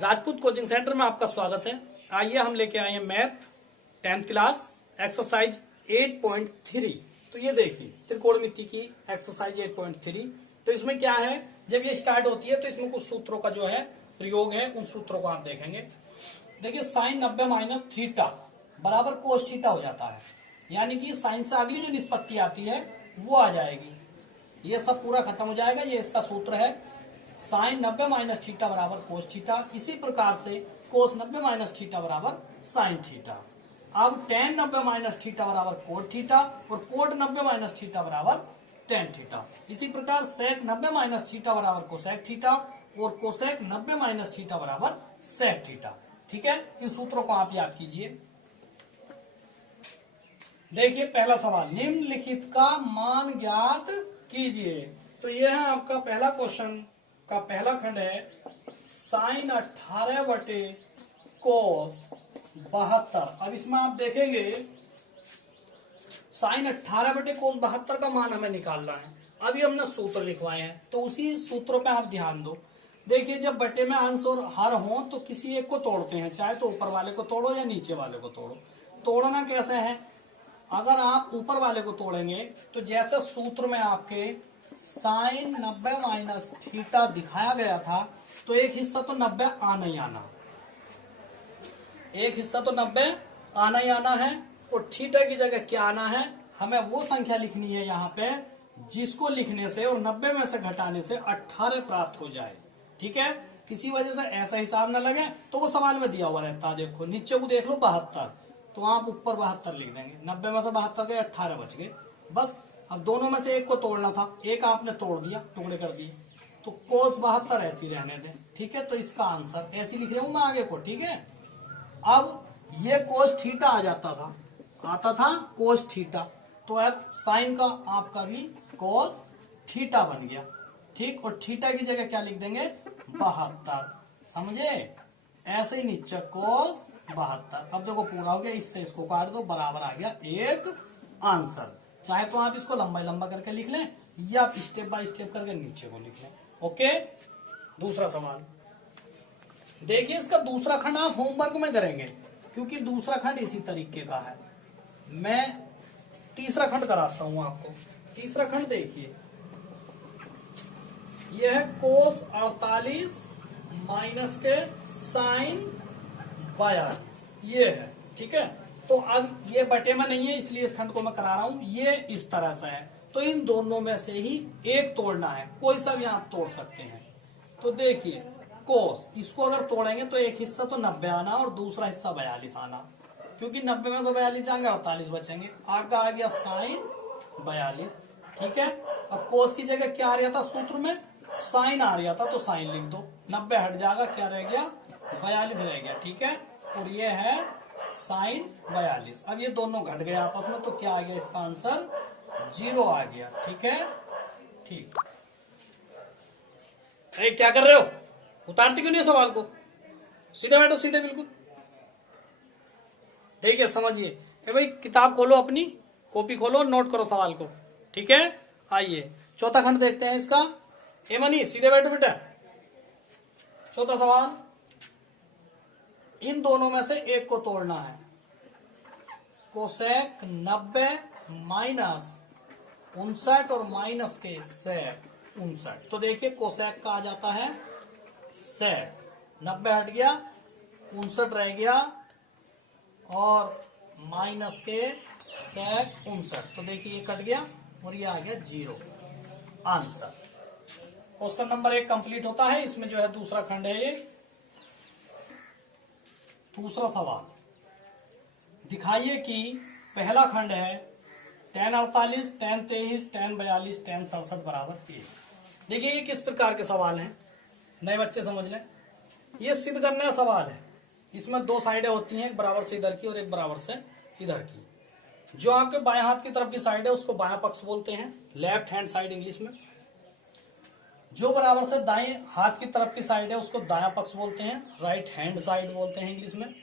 Rajput coaching centre में आपका स्वागत है। आइए हम लेके आए हैं मैथ 10th क्लास एक्सरसाइज 8.3। तो ये देखिए त्रिकोणमिति की एक्सरसाइज 8.3। तो इसमें क्या है, जब ये स्टार्ट होती है तो इसमें कुछ सूत्रों का जो है प्रयोग है, उन सूत्रों को आप देखेंगे। देखिए साइन 90 माइनस थीटा बराबर कोस थीटा हो जाता है, यानी कि साइन से अगली जो निष्पत्ति आती है वो आ जाएगी। ये सब पूरा खत्म हो जाएगा। ये इसका सूत्र है साइन 90 माइनस थीटा बराबर कोस थीटा। इसी प्रकार से कोस 90 माइनस थीटा बराबर साइन थीटा। अब टेन 90 माइनस थीटा बराबर कोट थीटा और कोट 90 माइनस थीटा बराबर टेन थीटा। इसी प्रकार सेक 90 माइनस थीटा बराबर कोसेक थीटा और कोसेक 90 माइनस थीटा बराबर सेक थीटा। ठीक है, इन सूत्रों को आप याद कीजिए। देखिए पहला सवाल, निम्नलिखित का मान ज्ञात कीजिए। तो यह है आपका पहला क्वेश्चन का पहला खंड है, साइन 18 बटे कोस 72। अब इसमें आप देखेंगे साइन 18 बटे कोस 72 का मान हमें निकालना है। अभी हमने सूत्र लिखवाए हैं तो उसी सूत्रों पे आप ध्यान दो। देखिए जब बटे में अंश और हर हो तो किसी एक को तोड़ते हैं, चाहे तो ऊपर वाले को तोड़ो या नीचे वाले को तोड़ो। तोड़ना कैसे है, अगर आप ऊपर वाले को तोड़ेंगे तो जैसे सूत्र में आपके साइन 90 माइनस थीटा दिखाया गया था, तो एक हिस्सा तो 90 आना ही आना, एक हिस्सा तो 90 आना ही आना है। और थीटा की जगह क्या आना है, हमें वो संख्या लिखनी है यहाँ पे जिसको लिखने से और 90 में से घटाने से 18 प्राप्त हो जाए। ठीक है, किसी वजह से ऐसा हिसाब न लगे तो वो सवाल में दिया हुआ रहता है। देखो नीचे को देख लो 72, तो आप ऊपर 72 लिख देंगे। 90 में से 72 गए, 18 बच गए बस। अब दोनों में से एक को तोड़ना था, एक आपने तोड़ दिया, टुकड़े कर दिए, तो कोस 72 ऐसी रहने दें। ठीक है, तो इसका आंसर ऐसी लिख रहा हूं मैं आगे को। ठीक है, अब ये कोस थीटा आ जाता था, आता था कोस थीटा, तो अब साइन का आपका भी कोस थीटा बन गया। ठीक, और थीटा की जगह क्या लिख देंगे 72। समझे, ऐसे ही नीचे कोस 72। अब देखो पूरा हो गया, इससे इसको काट दो, बराबर आ गया एक आंसर। चाहे तो आप इसको लंबा लंबा करके लिख लें या स्टेप बाय स्टेप करके नीचे को लिख लें। ओके, दूसरा सवाल देखिए, इसका दूसरा खंड आप होमवर्क में करेंगे क्योंकि दूसरा खंड इसी तरीके का है। मैं तीसरा खंड कराता हूं आपको। तीसरा खंड देखिए, यह है कोस 48 माइनस के साइन 42, ये है। ठीक है, तो अब ये बटे में नहीं है इसलिए इस खंड को मैं करा रहा हूं। ये इस तरह से है, तो इन दोनों में से ही एक तोड़ना है, कोई सा भी आप तोड़ सकते हैं। तो देखिए कोस, इसको अगर तोड़ेंगे तो एक हिस्सा तो 90 आना और दूसरा हिस्सा 42 आना, क्योंकि 90 में से 42 जाएंगे 48 बचेंगे। आगे आ गया साइन 42। ठीक है, अब कोस की जगह क्या आ रहा था सूत्र में, साइन आ रहा था, तो साइन लिख दो। 90 हट जाएगा, क्या रह गया 42 रह गया। ठीक है, और ये है साइन 42। अब ये दोनों घट गए आपस में, तो क्या आ गया इसका आंसर 0 आ गया। ठीक है, ठीक। अरे क्या कर रहे हो, उतारते क्यों नहीं सवाल को, सीधे बैठो, सीधे बिल्कुल। देखिए समझिए, भाई किताब खोलो, अपनी कॉपी खोलो, नोट करो सवाल को। ठीक है, आइए चौथा खंड देखते हैं इसका। मनी सीधे बैठो बेटा। चौथा सवाल, इन दोनों में से एक को तोड़ना है। कोसेक 90 माइनस 59 और माइनस के सेक 59। तो देखिए कोसेक का आ जाता है सेक, 90 हट गया, 59 रह गया और माइनस के सेक 59। तो देखिए ये कट गया और ये आ गया 0 आंसर। क्वेश्चन नंबर 1 कंप्लीट होता है। इसमें जो है दूसरा खंड है ये। दूसरा सवाल, दिखाइए कि पहला खंड है tan 48, tan 23, tan 42, tan 67 बराबर 1। देखिए ये किस प्रकार के सवाल हैं, नए बच्चे समझ लें। ये सिद्ध करने का सवाल है। इसमें दो साइडें होती हैं, एक बराबर से इधर की और एक बराबर से इधर की। जो आपके बाएं हाथ की तरफ की साइड है उसको बायां पक्ष बोलते हैं, लेफ्ट हैंड साइड इंग्लिश में। जो बराबर से दाएं हाथ की तरफ की साइड है उसको दायां पक्ष बोलते हैं, राइट हैंड साइड बोलते हैं इंग्लिश में।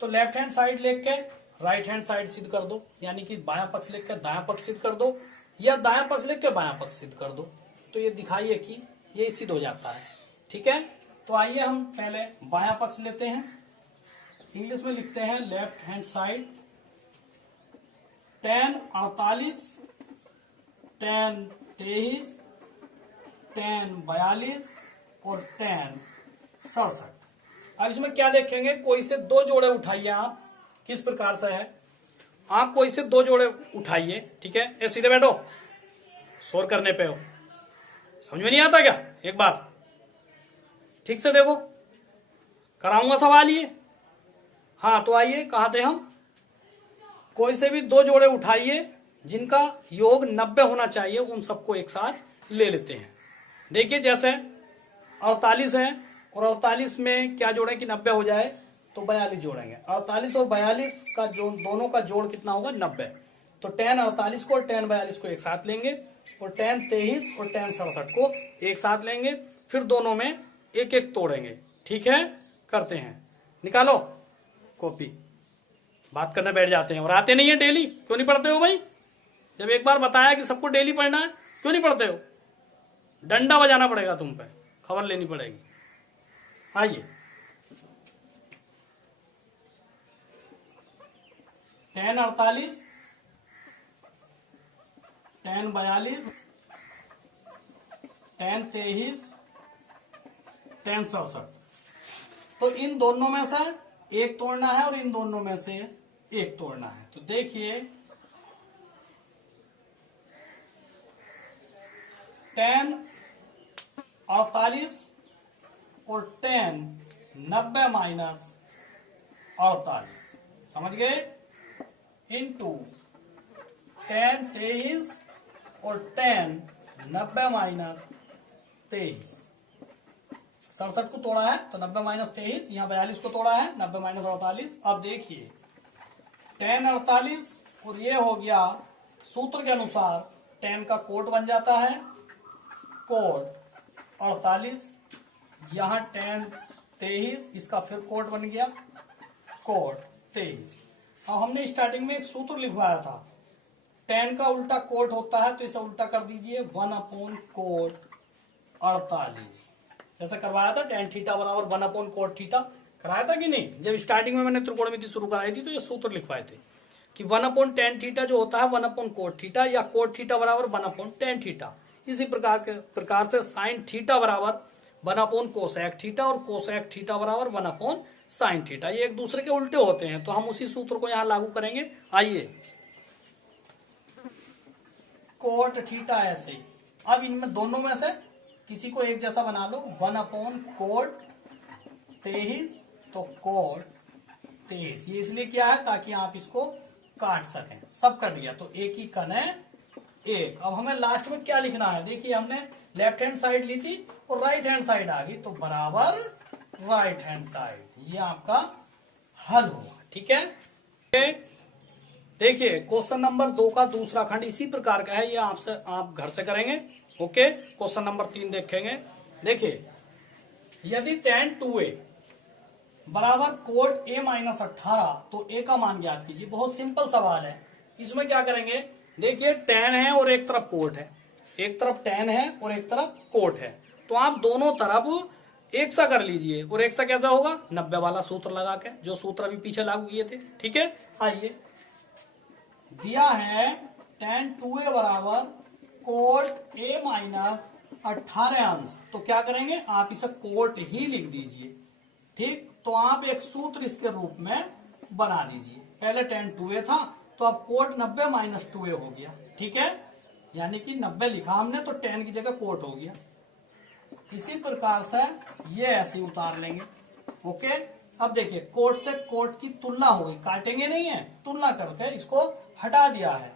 तो लेफ्ट हैंड साइड लिख के राइट हैंड साइड सिद्ध कर दो, यानी कि बायां पक्ष लिख के दायां पक्ष सिद्ध कर दो, या दायां पक्ष लिख के बायां पक्ष सिद्ध कर दो। तो ये दिखाइए कि ये सिद्ध हो जाता है। ठीक है, तो आइए हम पहले बायां पक्ष लेते हैं, इंग्लिश में लिखते हैं left hand side. tan 48, tan 23, tan 42 और tan 67। अब इसमें क्या देखेंगे, कोई से दो जोड़े उठाइए आप। किस प्रकार से है, आप कोई से दो जोड़े उठाइए, ठीक है। ये सीधे बैठो, शोर करने पे हो, समझ में नहीं आता क्या? एक बार ठीक से देखो, कराऊंगा सवाल ये। हाँ तो आइए, कहाँ थे हम? कोई से भी दो जोड़े उठाइए जिनका योग 90 होना चाहिए, उन सबको एक साथ ले लेते हैं। देखिए जैसे 48 है और 48 में क्या जोड़े कि 90 हो जाए, तो 42 जोड़ेंगे। 48 और 42 का जो दोनों का जोड़ कितना होगा, 90। तो tan 48 को और tan 42 को एक साथ लेंगे और tan 23 और tan 67 को एक साथ लेंगे, फिर दोनों में एक एक तोड़ेंगे, ठीक है। करते हैं, निकालो कॉपी, बात करने बैठ जाते हैं और आते नहीं है डेली। क्यों नहीं पढ़ते हो भाई? जब एक बार बताया कि सबको डेली पढ़ना है, क्यों नहीं पढ़ते हो? डंडा बजाना पड़ेगा तुम पे, खबर लेनी पड़ेगी। आइए, tan 48, tan 42, tan 23, tan 67। तो इन दोनों में से एक तोड़ना है और इन दोनों में से एक तोड़ना है। तो देखिए tan 48 और tan 90 माइनस 48, समझ गए, इनटू tan 23 और tan 90 माइनस 23। 67 को तोड़ा है तो 90 माइनस 23, यहाँ 42 को तोड़ा है 90 माइनस 48। अब देखिए tan 48 और ये हो गया, सूत्र के अनुसार tan का कोट बन जाता है कोट 48, यहाँ tan 23, इसका फिर कोट बन गया कोट 23। अब हमने स्टार्टिंग में एक सूत्र लिखवाया था, tan का उल्टा कोट होता है, तो इसे उल्टा कर दीजिए 1 कोट 48। जैसा करवाया था tan थीटा बराबर 1 कोट थीटा, कराया था कि नहीं? जब स्टार्टिंग में मैंने त्रिकोणमिति शुरू कराई थी तो ये सूत्र लिखवाए थे कि 1 tan जो होता है 1 कोट थीटा, या कोट थीटा बराबर 1 tan थीटा। इसी प्रकार से साइन थीटा बराबर 1 कोसेक थीटा और कोसेक थीटा बराबर 1 साइन थीटा। ये एक दूसरे के उल्टे होते हैं, तो हम उसी सूत्र को यहाँ लागू करेंगे। आइए, कोट थीटा ऐसे। अब इनमें दोनों में से किसी को एक जैसा बना लो, 1 कोट 23, तो कोट 23। ये इसलिए क्या है, ताकि आप इसको काट सकें। सब कट गया तो एक ही कन है एक। अब हमें लास्ट में क्या लिखना है, देखिए हमने लेफ्ट हैंड साइड ली थी और राइट हैंड साइड आ गई, तो बराबर राइट हैंड साइड। ये आपका हल हुआ, ठीक है। देखिए क्वेश्चन नंबर 2 का दूसरा खंड इसी प्रकार का है, ये आप घर से करेंगे। ओके, क्वेश्चन नंबर 3 देखेंगे। देखिए, यदि tan 2a बराबर कोट a माइनस 18, तो a का मान ज्ञात कीजिए। बहुत सिंपल सवाल है। इसमें क्या करेंगे, देखिए tan है और एक तरफ कोट है, एक तरफ tan है और एक तरफ कोट है, तो आप दोनों तरफ एक सा कर लीजिए। और एक सा कैसा होगा, 90 वाला सूत्र लगा के, जो सूत्र अभी पीछे लागू किए थे, ठीक है। आइए, दिया है tan 2a बराबर कोट a माइनस 18 अंश, तो क्या करेंगे, आप इसे कोट ही लिख दीजिए, ठीक। तो आप एक सूत्र इसके रूप में बना दीजिए। पहले tan 2a था, तो अब कोट 90 माइनस 2a हो गया, ठीक है। यानी कि 90 लिखा हमने, तो tan की जगह कोट हो गया। इसी प्रकार से ये ऐसे ही उतार लेंगे। ओके, अब देखिए कोट से कोट की तुलना होगी, काटेंगे नहीं है, तुलना करके इसको हटा दिया है,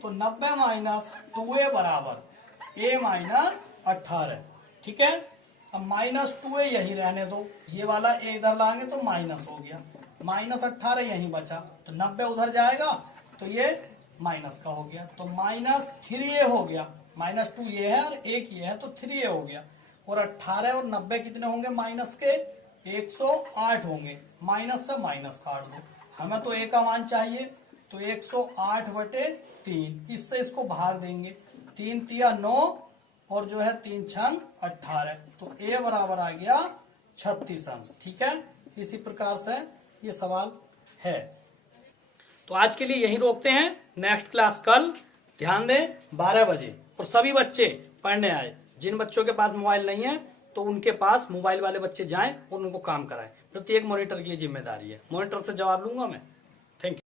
तो 90 माइनस 2a बराबर a माइनस 18, ठीक है। अब माइनस 2a यही रहने दो, ये वाला a इधर लाएंगे तो माइनस हो गया, माइनस 18 यहीं बचा, तो 90 उधर जाएगा तो ये माइनस का हो गया, तो माइनस 3a हो गया। माइनस 2 ये है और एक ये है, तो 3a हो गया। और 18 और 90 कितने होंगे माइनस के, 108 होंगे। माइनस से माइनस काट दो, हमें तो a का मान चाहिए, तो 108/3, इससे इसको भाग देंगे, 3 तिया 9 और जो है 3 छंग 18, तो a बराबर आ गया 36 अंश। ठीक है, इसी प्रकार से ये सवाल है। तो आज के लिए यही रोकते हैं, नेक्स्ट क्लास कल। ध्यान दें 12 बजे, और सभी बच्चे पढ़ने आए। जिन बच्चों के पास मोबाइल नहीं है तो उनके पास मोबाइल वाले बच्चे जाएं और उनको काम कराएं। प्रत्येक मॉनिटर की जिम्मेदारी है, मॉनिटर से जवाब लूंगा मैं। Thank you.